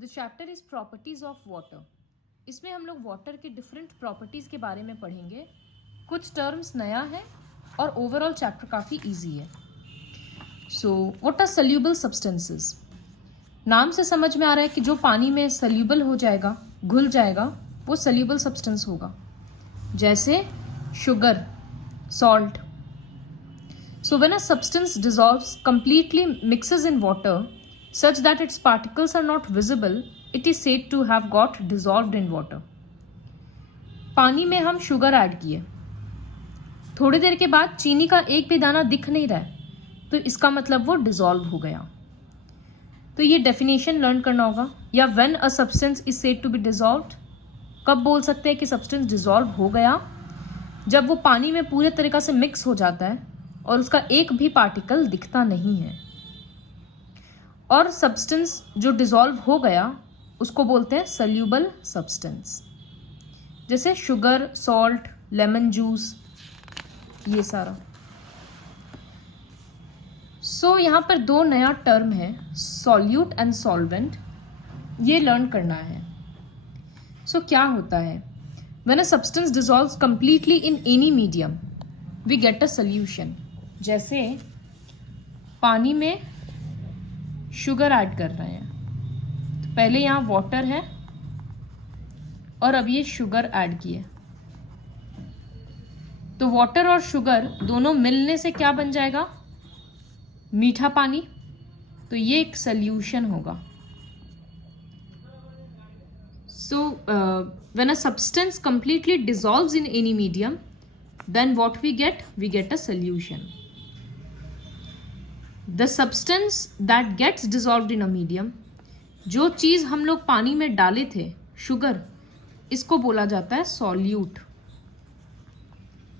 The chapter is properties of water. इसमें हम लोग वाटर के डिफरेंट प्रॉपर्टीज के बारे में पढ़ेंगे। कुछ टर्म्स नया है और ओवरऑल चैप्टर काफ़ी इजी है। So what are soluble substances. नाम से समझ में आ रहा है कि जो पानी में सल्यूबल हो जाएगा, घुल जाएगा, वो सल्यूबल सब्सटेंस होगा, जैसे sugar, salt. So when a substance dissolves completely, mixes in water such that its particles are not visible, it is said to have got dissolved in water. पानी में हम शुगर ऐड किए, थोड़ी देर के बाद चीनी का एक भी दाना दिख नहीं रहा है, तो इसका मतलब वो डिसॉल्व हो गया। तो ये डेफिनेशन लर्न करना होगा। या when a substance is said to be dissolved, कब बोल सकते हैं कि सब्सटेंस डिसॉल्व हो गया? जब वो पानी में पूरे तरीका से मिक्स हो जाता है और उसका एक भी पार्टिकल दिखता नहीं है। और सब्सटेंस जो डिसॉल्व हो गया उसको बोलते हैं सल्यूबल सब्सटेंस, जैसे शुगर, सॉल्ट, लेमन जूस, ये सारा। सो यहाँ पर दो नया टर्म है, सॉल्यूट एंड सॉल्वेंट, ये लर्न करना है। सो क्या होता है? When a substance dissolves completely in any medium we get a solution. जैसे पानी में शुगर ऐड कर रहे हैं, तो पहले यहाँ वाटर है और अब ये शुगर ऐड किए, तो वाटर और शुगर दोनों मिलने से क्या बन जाएगा? मीठा पानी। तो ये एक सल्यूशन होगा। So when a substance completely dissolves in any medium, then what we get a solution. The substance that gets dissolved in a medium, जो चीज हम लोग पानी में डाले थे, शुगर, इसको बोला जाता है सॉल्यूट।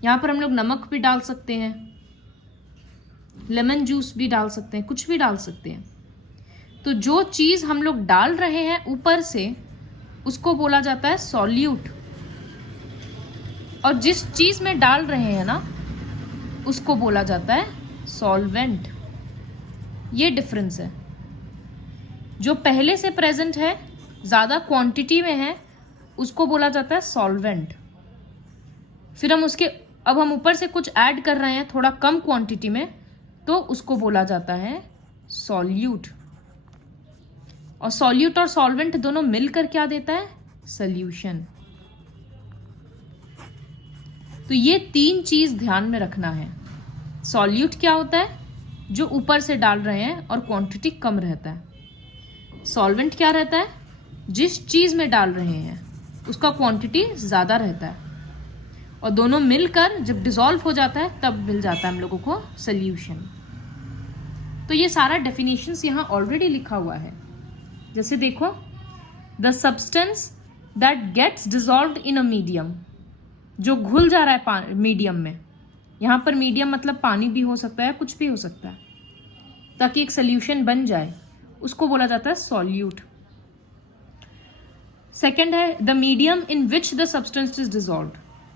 यहां पर हम लोग नमक भी डाल सकते हैं, लेमन जूस भी डाल सकते हैं, कुछ भी डाल सकते हैं। तो जो चीज हम लोग डाल रहे हैं ऊपर से, उसको बोला जाता है सॉल्यूट। और जिस चीज में डाल रहे हैं ना, उसको बोला जाता है सॉल्वेंट। ये डिफरेंस है। जो पहले से प्रेजेंट है, ज्यादा क्वांटिटी में है, उसको बोला जाता है सॉल्वेंट। फिर अब हम ऊपर से कुछ ऐड कर रहे हैं थोड़ा कम क्वांटिटी में, तो उसको बोला जाता है सॉल्यूट। और सॉल्यूट और सॉल्वेंट दोनों मिलकर क्या देता है? सॉल्यूशन। तो ये तीन चीज ध्यान में रखना है। सॉल्यूट क्या होता है? जो ऊपर से डाल रहे हैं और क्वांटिटी कम रहता है। सॉल्वेंट क्या रहता है? जिस चीज में डाल रहे हैं उसका क्वांटिटी ज्यादा रहता है, और दोनों मिलकर जब डिसॉल्व हो जाता है तब मिल जाता है हम लोगों को सॉल्यूशन। तो ये सारा डेफिनेशंस यहाँ ऑलरेडी लिखा हुआ है। जैसे देखो, the substance that gets dissolved in a medium, जो घुल जा रहा है मीडियम में। यहाँ पर मीडियम मतलब पानी भी हो सकता है, कुछ भी हो सकता है, ताकि एक सॉल्यूशन बन जाए, उसको बोला जाता है सॉल्यूट। सेकंड है the medium in which the substance is dissolved,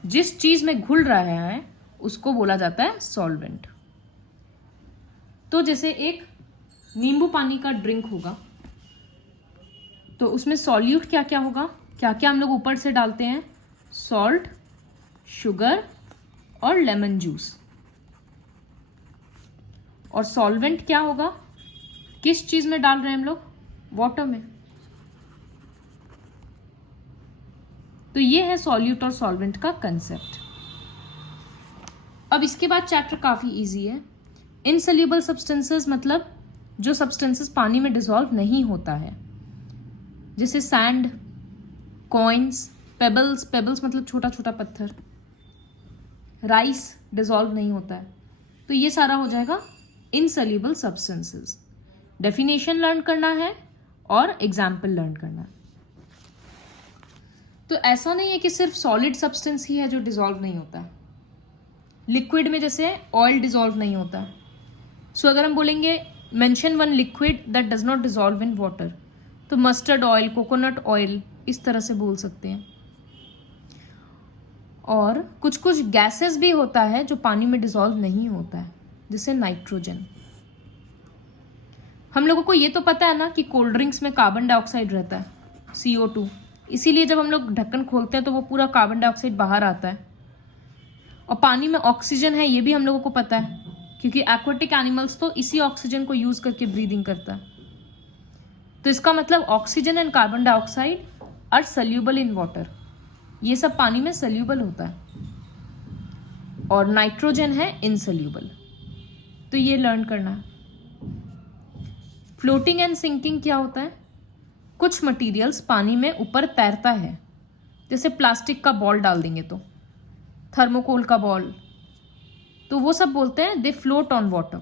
जिस चीज में घुल रहा है उसको बोला जाता है सॉल्वेंट। तो जैसे एक नींबू पानी का ड्रिंक होगा, तो उसमें सॉल्यूट क्या क्या होगा? क्या क्या हम लोग ऊपर से डालते हैं? सॉल्ट, शुगर और लेमन जूस। और सॉल्वेंट क्या होगा? किस चीज में डाल रहे हैं हम लोग? वाटर में। तो ये है सॉल्यूट और सॉल्वेंट का कंसेप्ट। अब इसके बाद चैप्टर काफी इजी है। इनसॉल्युबल सब्सटेंसेस मतलब जो सब्सटेंसेस पानी में डिसॉल्व नहीं होता है, जैसे सैंड, कॉइन्स, पेबल्स, पेबल्स मतलब छोटा छोटा पत्थर, राइस डिसॉल्व नहीं होता है। तो ये सारा हो जाएगा इनसॉल्युबल सब्सटेंसेस। डेफिनेशन लर्न करना है और एग्जाम्पल लर्न करना है। तो ऐसा नहीं है कि सिर्फ सॉलिड सब्सटेंस ही है जो डिसॉल्व नहीं होता है। लिक्विड में जैसे ऑयल डिसॉल्व नहीं होता है। सो अगर हम बोलेंगे mention one liquid that does not dissolve in water, तो मस्टर्ड ऑयल, कोकोनट ऑयल, इस तरह से बोल सकते हैं। और कुछ कुछ गैसेस भी होता है जो पानी में डिसॉल्व नहीं होता है, जैसे नाइट्रोजन। हम लोगों को ये तो पता है ना कि कोल्ड ड्रिंक्स में कार्बन डाइऑक्साइड रहता है, CO2, इसीलिए जब हम लोग ढक्कन खोलते हैं तो वो पूरा कार्बन डाइऑक्साइड बाहर आता है। और पानी में ऑक्सीजन है, ये भी हम लोगों को पता है, क्योंकि एक्वाटिक एनिमल्स तो इसी ऑक्सीजन को यूज करके ब्रीदिंग करता है। तो इसका मतलब oxygen and carbon dioxide are soluble in water, ये सब पानी में सल्यूबल होता है, और नाइट्रोजन है इनसल्यूबल। तो ये लर्न करना है। फ्लोटिंग एंड सिंकिंग क्या होता है? कुछ मटेरियल्स पानी में ऊपर तैरता है, जैसे प्लास्टिक का बॉल डाल देंगे तो, थर्मोकोल का बॉल, तो वो सब बोलते हैं दे फ्लोट ऑन वाटर।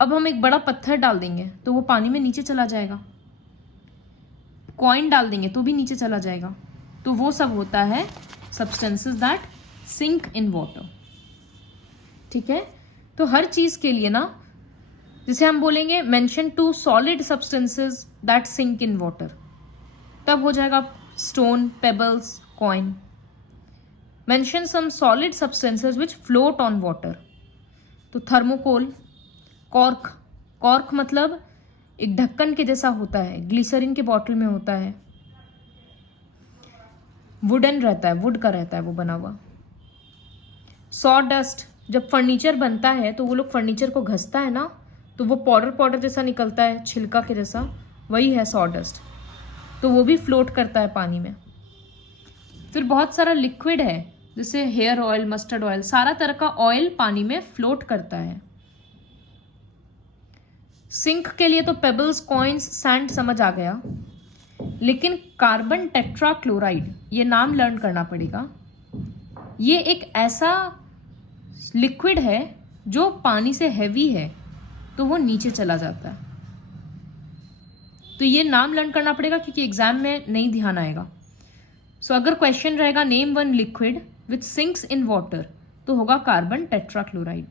अब हम एक बड़ा पत्थर डाल देंगे तो वो पानी में नीचे चला जाएगा, कॉइन डाल देंगे तो भी नीचे चला जाएगा। तो वो सब होता है substances that sink in water. ठीक है, तो हर चीज के लिए ना, जैसे हम बोलेंगे mention 2 solid substances that sink in water, तब हो जाएगा stone, pebbles, coin. Mention some solid substances which float on water, तो थर्मोकोल, कॉर्क। कॉर्क मतलब एक ढक्कन के जैसा होता है, ग्लिसरीन के बॉटल में होता है, वुडन रहता है, वुड का रहता है वो बना हुआ। सॉ डस्ट, जब फर्नीचर बनता है तो वो लोग फर्नीचर को घसता है ना, तो वो पाउडर पाउडर जैसा निकलता है, छिलका के जैसा, वही है सॉ डस्ट। तो वो भी फ्लोट करता है पानी में। फिर बहुत सारा लिक्विड है, जैसे हेयर ऑयल, मस्टर्ड ऑयल, सारा तरह का ऑयल पानी में फ्लोट करता है। सिंक के लिए तो पेबल्स, कॉइन्स, सैंड समझ आ गया, लेकिन कार्बन टेट्राक्लोराइड, ये नाम लर्न करना पड़ेगा। ये एक ऐसा लिक्विड है जो पानी से हैवी है तो वो नीचे चला जाता है। तो ये नाम लर्न करना पड़ेगा क्योंकि एग्जाम में नहीं ध्यान आएगा। सो अगर क्वेश्चन रहेगा name one liquid which sinks in water, तो होगा कार्बन टेट्राक्लोराइड।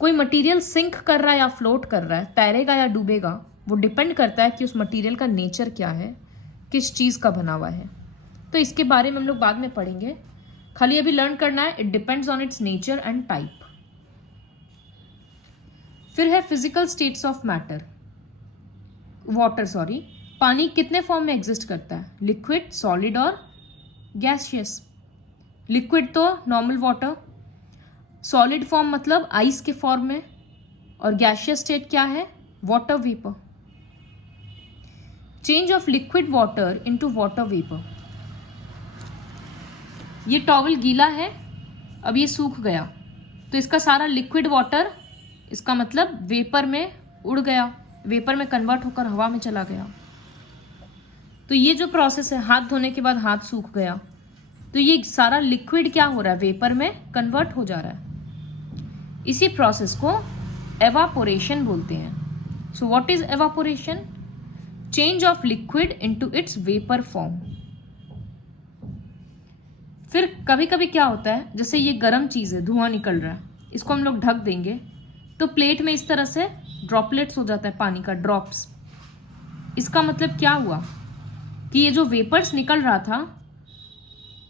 कोई मटेरियल सिंक कर रहा है या फ्लोट कर रहा है, तैरेगा या डूबेगा, वो डिपेंड करता है कि उस मटेरियल का नेचर क्या है, किस चीज का बना हुआ है। तो इसके बारे में हम लोग बाद में पढ़ेंगे, खाली अभी लर्न करना है, it depends on it's nature and type. फिर है physical states of matter, water sorry. पानी कितने फॉर्म में एग्जिस्ट करता है? लिक्विड, सॉलिड और गैसियस। लिक्विड तो नॉर्मल वाटर, सॉलिड फॉर्म मतलब आइस के फॉर्म में, और गैसियस स्टेट क्या है? Water vapour. Change of liquid water into water vapour. ये टॉवल गीला है, अब ये सूख गया, तो इसका सारा लिक्विड वाटर, इसका मतलब वेपर में उड़ गया, वेपर में कन्वर्ट होकर हवा में चला गया। तो ये जो प्रोसेस है, हाथ धोने के बाद हाथ सूख गया, तो ये सारा लिक्विड क्या हो रहा है? वेपर में कन्वर्ट हो जा रहा है। इसी प्रोसेस को एवापोरेशन बोलते हैं। So what is evaporation? Change of liquid into its vapour form. फिर कभी कभी क्या होता है, जैसे ये गर्म चीज है, धुआं निकल रहा है, इसको हम लोग ढक देंगे तो प्लेट में इस तरह से ड्रॉपलेट्स हो जाता है, पानी का ड्रॉप्स। इसका मतलब क्या हुआ कि ये जो वेपर्स निकल रहा था,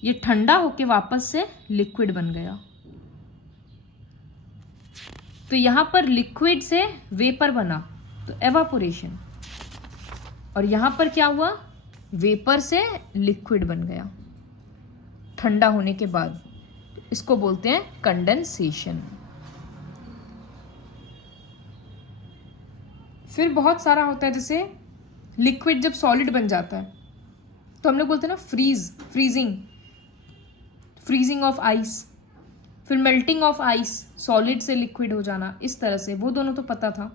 ये ठंडा होके वापस से लिक्विड बन गया। तो यहां पर लिक्विड से वेपर बना, तो एवापोरेशन। और यहां पर क्या हुआ? वेपर से लिक्विड बन गया ठंडा होने के बाद। इसको बोलते हैं कंडेंसेशन। फिर बहुत सारा होता है, जैसे लिक्विड जब सॉलिड बन जाता है तो हम लोग बोलते हैं ना फ्रीजिंग ऑफ आइस। फिर मेल्टिंग ऑफ आइस, सॉलिड से लिक्विड हो जाना, इस तरह से, वो दोनों तो पता था।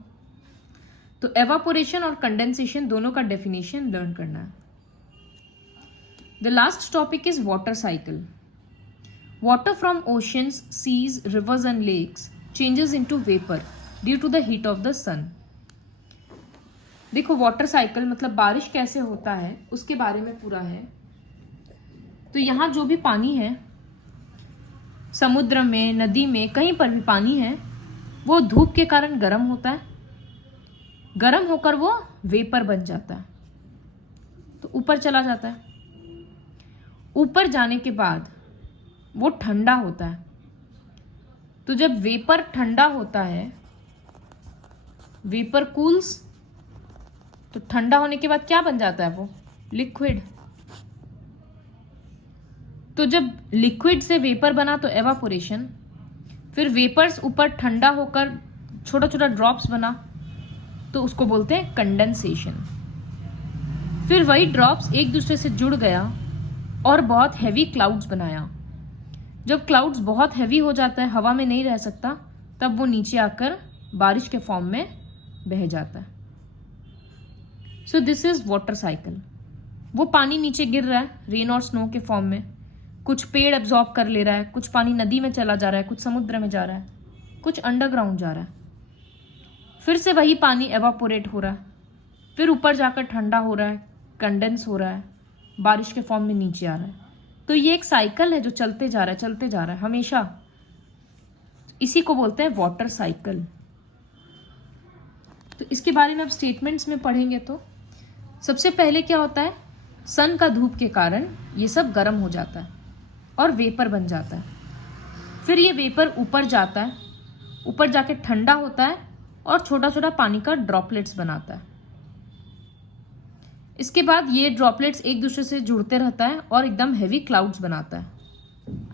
तो एवापोरेशन और कंडेंसेशन दोनों का डेफिनेशन लर्न करना है। The last topic is water cycle. Water from oceans, seas, rivers and lakes changes into vapour due to the heat of the sun. देखो, वाटर साइकिल मतलब बारिश कैसे होता है उसके बारे में पूरा है। तो यहाँ जो भी पानी है, समुद्र में, नदी में, कहीं पर भी पानी है, वो धूप के कारण गर्म होता है, गर्म होकर वो वेपर बन जाता है, तो ऊपर चला जाता है। ऊपर जाने के बाद वो ठंडा होता है। तो जब वेपर ठंडा होता है वेपर कूल्स, तो ठंडा होने के बाद क्या बन जाता है वो? लिक्विड। तो जब लिक्विड से वेपर बना तो एवापोरेशन, फिर वेपर्स ऊपर ठंडा होकर छोटा छोटा ड्रॉप्स बना तो उसको बोलते हैं कंडेंसेशन। फिर वही ड्रॉप्स एक दूसरे से जुड़ गया और बहुत हैवी क्लाउड्स बनाया। जब क्लाउड्स बहुत हैवी हो जाता है, हवा में नहीं रह सकता, तब वो नीचे आकर बारिश के फॉर्म में बह जाता है। So this is water cycle. वो पानी नीचे गिर रहा है रेन और स्नो के फॉर्म में, कुछ पेड़ एब्जॉर्ब कर ले रहा है, कुछ पानी नदी में चला जा रहा है, कुछ समुद्र में जा रहा है, कुछ अंडरग्राउंड जा रहा है। फिर से वही पानी एवापोरेट हो रहा है, फिर ऊपर जाकर ठंडा हो रहा है, कंडेंस हो रहा है, बारिश के फॉर्म में नीचे आ रहा है। तो ये एक साइकिल है जो चलते जा रहा है, चलते जा रहा है हमेशा। इसी को बोलते हैं वाटर साइकिल। तो इसके बारे में अब स्टेटमेंट्स में पढ़ेंगे तो सबसे पहले क्या होता है, सन का धूप के कारण ये सब गर्म हो जाता है और वेपर बन जाता है। फिर ये वेपर ऊपर जाता है, ऊपर जाके ठंडा होता है और छोटा छोटा पानी का ड्रॉपलेट्स बनाता है। इसके बाद ये ड्रॉपलेट्स एक दूसरे से जुड़ते रहता है और एकदम हैवी क्लाउड्स बनाता है।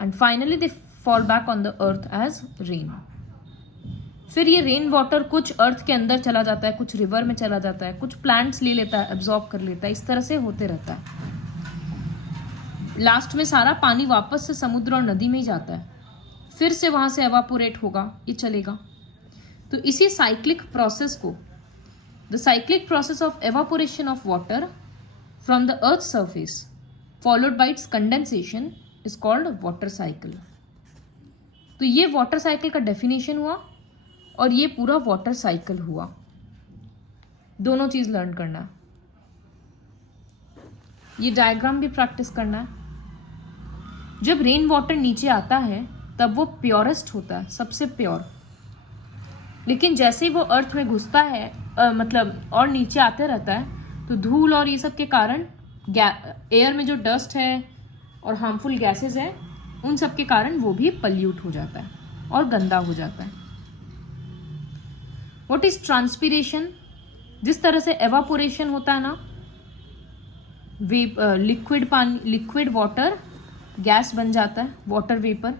And finally they fall back on the earth as rain. फिर ये रेन वाटर कुछ अर्थ के अंदर चला जाता है, कुछ रिवर में चला जाता है, कुछ प्लांट्स ले लेता है, एब्जॉर्ब कर लेता है। इस तरह से होते रहता है। लास्ट में सारा पानी वापस से समुद्र और नदी में ही जाता है, फिर से वहां से एवापोरेट होगा, ये चलेगा। तो इसी साइक्लिक प्रोसेस को, the cyclic process of evaporation of water from the earth surface followed by it's condensation is called water cycle. तो ये वाटर साइकिल का डेफिनेशन हुआ और ये पूरा वाटर साइकिल हुआ। दोनों चीज लर्न करना है। ये डायग्राम भी प्रैक्टिस करना है। जब रेन वाटर नीचे आता है तब वो प्योरेस्ट होता है, सबसे प्योर। लेकिन जैसे ही वो अर्थ में घुसता है, मतलब और नीचे आते रहता है, तो धूल और ये सब के कारण एयर में जो डस्ट है और हार्मफुल गैसेस है, उन सब के कारण वो भी पल्यूट हो जाता है और गंदा हो जाता है। What is transpiration? जिस तरह से एवापोरेशन होता है ना, लिक्विड पानी, लिक्विड वाटर गैस बन जाता है, वाटर वेपर।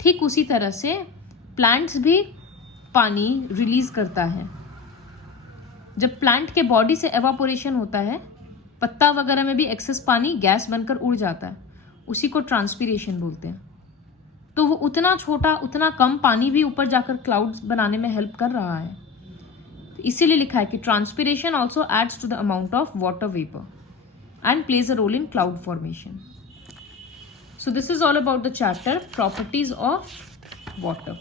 ठीक उसी तरह से प्लांट्स भी पानी रिलीज करता है। जब प्लांट के बॉडी से एवापोरेशन होता है, पत्ता वगैरह में भी एक्सेस पानी गैस बनकर उड़ जाता है, उसी को ट्रांसपीरेशन बोलते हैं। तो वो उतना छोटा, उतना कम पानी भी ऊपर जाकर क्लाउड्स बनाने में हेल्प कर रहा है। इसीलिए लिखा है कि transpiration also aids to the amount of water vapour and plays a role in cloud formation. So this is all about the chapter properties of water.